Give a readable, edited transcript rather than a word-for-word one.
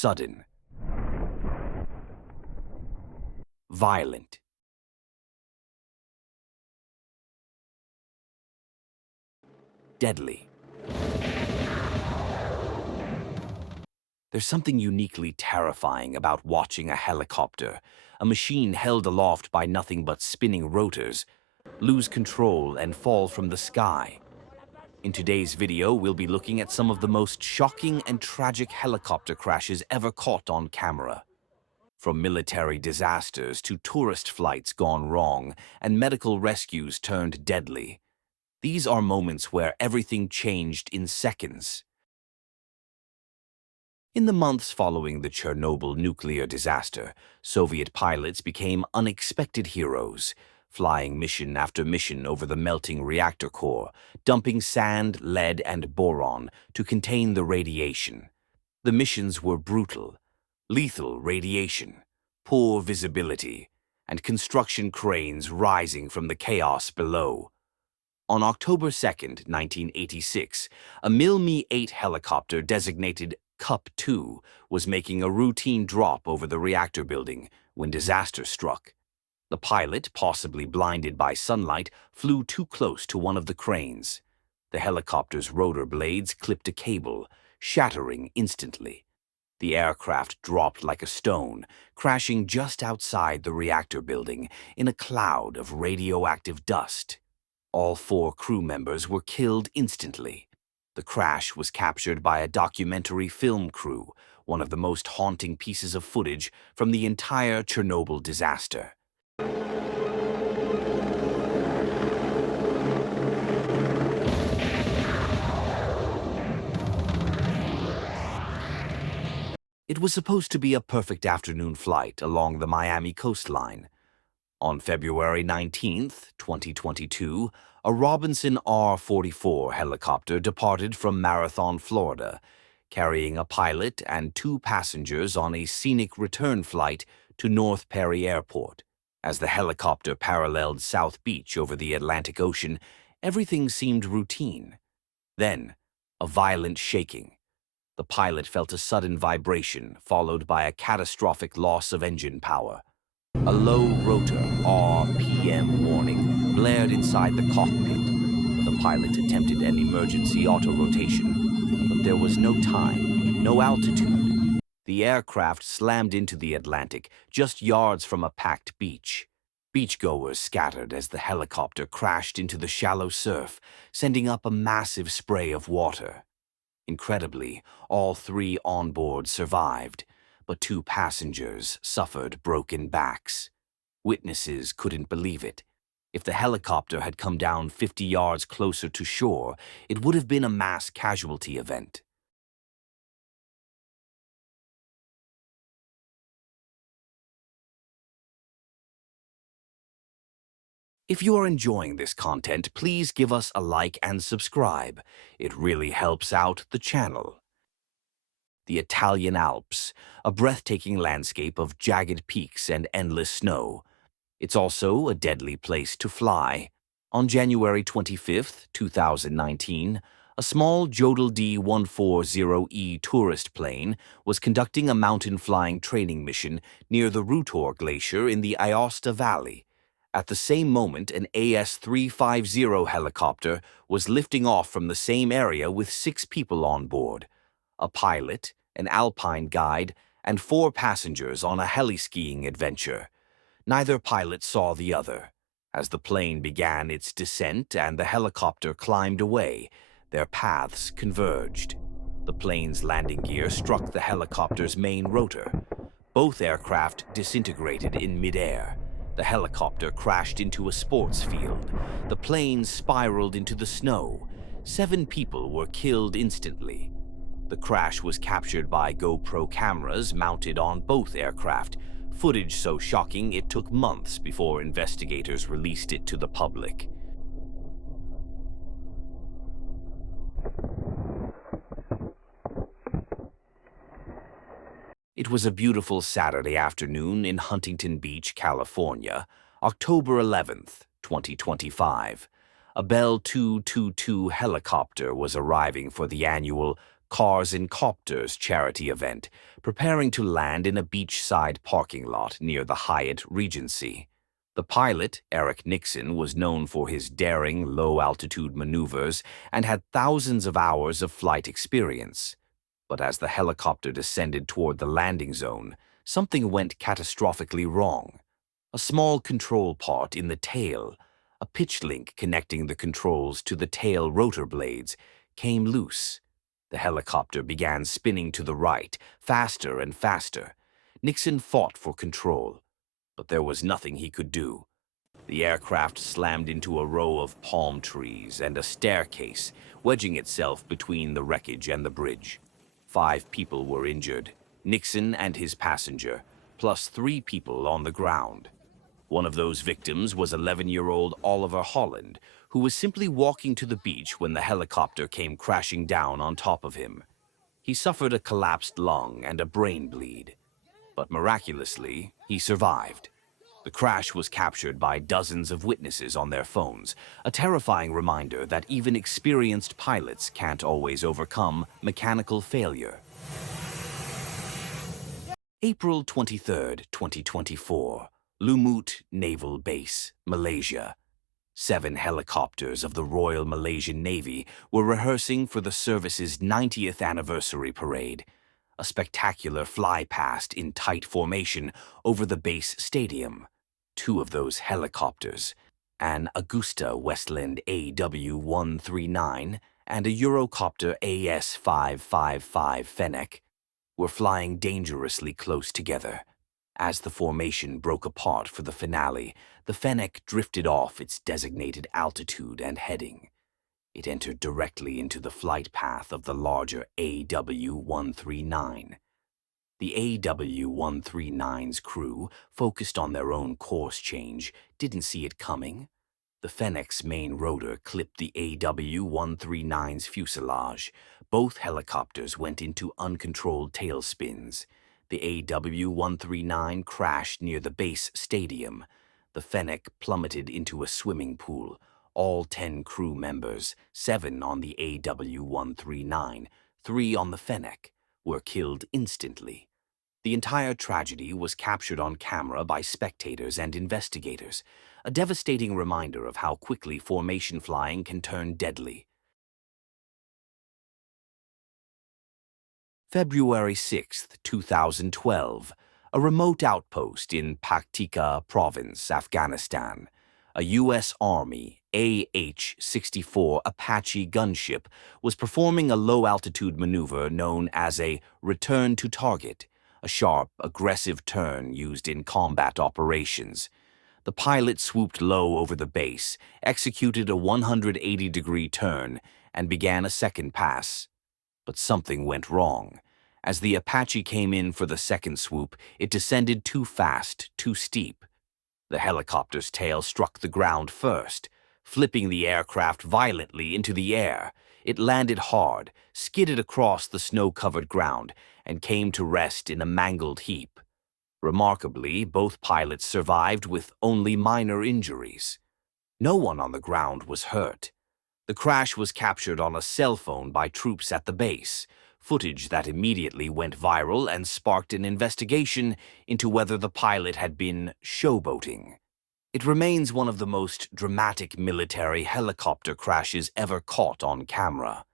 sudden, violent, deadly. There's something uniquely terrifying about watching a helicopter, a machine held aloft by nothing but spinning rotors, lose control and fall from the sky. In today's video, we'll be looking at some of the most shocking and tragic helicopter crashes ever caught on camera. From military disasters to tourist flights gone wrong and medical rescues turned deadly. These are moments where everything changed in seconds. In the months following the Chernobyl nuclear disaster, Soviet pilots became unexpected heroes, flying mission after mission over the melting reactor core, dumping sand, lead, and boron to contain the radiation. The missions were brutal: lethal radiation, poor visibility, and construction cranes rising from the chaos below. On October 2, 1986, a Mi-8 helicopter designated Cup-2 was making a routine drop over the reactor building when disaster struck. The pilot, possibly blinded by sunlight, flew too close to one of the cranes. The helicopter's rotor blades clipped a cable, shattering instantly. The aircraft dropped like a stone, crashing just outside the reactor building in a cloud of radioactive dust. All 4 crew members were killed instantly. The crash was captured by a documentary film crew, one of the most haunting pieces of footage from the entire Chernobyl disaster. It was supposed to be a perfect afternoon flight along the Miami coastline. On February 19, 2022, a Robinson R-44 helicopter departed from Marathon, Florida, carrying a pilot and 2 passengers on a scenic return flight to North Perry Airport. As the helicopter paralleled South Beach over the Atlantic Ocean, everything seemed routine. Then, a violent shaking. The pilot felt a sudden vibration, followed by a catastrophic loss of engine power. A low rotor RPM warning blared inside the cockpit. The pilot attempted an emergency auto-rotation, but there was no time, no altitude. The aircraft slammed into the Atlantic, just yards from a packed beach. Beachgoers scattered as the helicopter crashed into the shallow surf, sending up a massive spray of water. Incredibly, all 3 on board survived, but 2 passengers suffered broken backs. Witnesses couldn't believe it. If the helicopter had come down 50 yards closer to shore, it would have been a mass casualty event. If you are enjoying this content, please give us a like and subscribe. It really helps out the channel. The Italian Alps, a breathtaking landscape of jagged peaks and endless snow. It's also a deadly place to fly. On January 25, 2019, a small Jodel D-140E tourist plane was conducting a mountain flying training mission near the Rutor Glacier in the Aosta Valley. At the same moment, an AS-350 helicopter was lifting off from the same area with 6 people on board: a pilot, an alpine guide, and 4 passengers on a heli-skiing adventure. Neither pilot saw the other. As the plane began its descent and the helicopter climbed away, their paths converged. The plane's landing gear struck the helicopter's main rotor. Both aircraft disintegrated in midair. The helicopter crashed into a sports field. The plane spiraled into the snow. 7 people were killed instantly. The crash was captured by GoPro cameras mounted on both aircraft, footage so shocking it took months before investigators released it to the public. It was a beautiful Saturday afternoon in Huntington Beach, California, October 11th, 2025. A Bell 222 helicopter was arriving for the annual Cars and Copters charity event, preparing to land in a beachside parking lot near the Hyatt Regency. The pilot, Eric Nixon, was known for his daring, low-altitude maneuvers and had thousands of hours of flight experience. But as the helicopter descended toward the landing zone, something went catastrophically wrong. A small control part in the tail, a pitch link connecting the controls to the tail rotor blades, came loose. The helicopter began spinning to the right, faster and faster. Nixon fought for control, but there was nothing he could do. The aircraft slammed into a row of palm trees and a staircase, wedging itself between the wreckage and the bridge. 5 people were injured, Nixon and his passenger, plus 3 people on the ground. One of those victims was 11-year-old Oliver Holland, who was simply walking to the beach when the helicopter came crashing down on top of him. He suffered a collapsed lung and a brain bleed, but miraculously, he survived. The crash was captured by dozens of witnesses on their phones, a terrifying reminder that even experienced pilots can't always overcome mechanical failure. April 23, 2024, Lumut Naval Base, Malaysia. 7 helicopters of the Royal Malaysian Navy were rehearsing for the service's 90th anniversary parade, a spectacular fly-past in tight formation over the base stadium. 2 of those helicopters, an Augusta Westland AW-139 and a Eurocopter AS-555 Fennec, were flying dangerously close together. As the formation broke apart for the finale, the Fennec drifted off its designated altitude and heading. It entered directly into the flight path of the larger AW-139. The AW-139's crew, focused on their own course change, didn't see it coming. The Fennec's main rotor clipped the AW-139's fuselage. Both helicopters went into uncontrolled tailspins. The AW-139 crashed near the base stadium. The Fennec plummeted into a swimming pool. All 10 crew members, 7 on the AW-139, 3 on the Fennec, were killed instantly. The entire tragedy was captured on camera by spectators and investigators, a devastating reminder of how quickly formation flying can turn deadly. February 6, 2012, a remote outpost in Paktika Province, Afghanistan. A U.S. Army AH-64 Apache gunship was performing a low-altitude maneuver known as a return to target, a sharp, aggressive turn used in combat operations. The pilot swooped low over the base, executed a 180-degree turn, and began a second pass. But something went wrong. As the Apache came in for the second swoop, it descended too fast, too steep. The helicopter's tail struck the ground first, flipping the aircraft violently into the air. It landed hard, skidded across the snow-covered ground, and came to rest in a mangled heap. Remarkably, both pilots survived with only minor injuries. No one on the ground was hurt. The crash was captured on a cell phone by troops at the base, footage that immediately went viral and sparked an investigation into whether the pilot had been showboating. It remains one of the most dramatic military helicopter crashes ever caught on camera.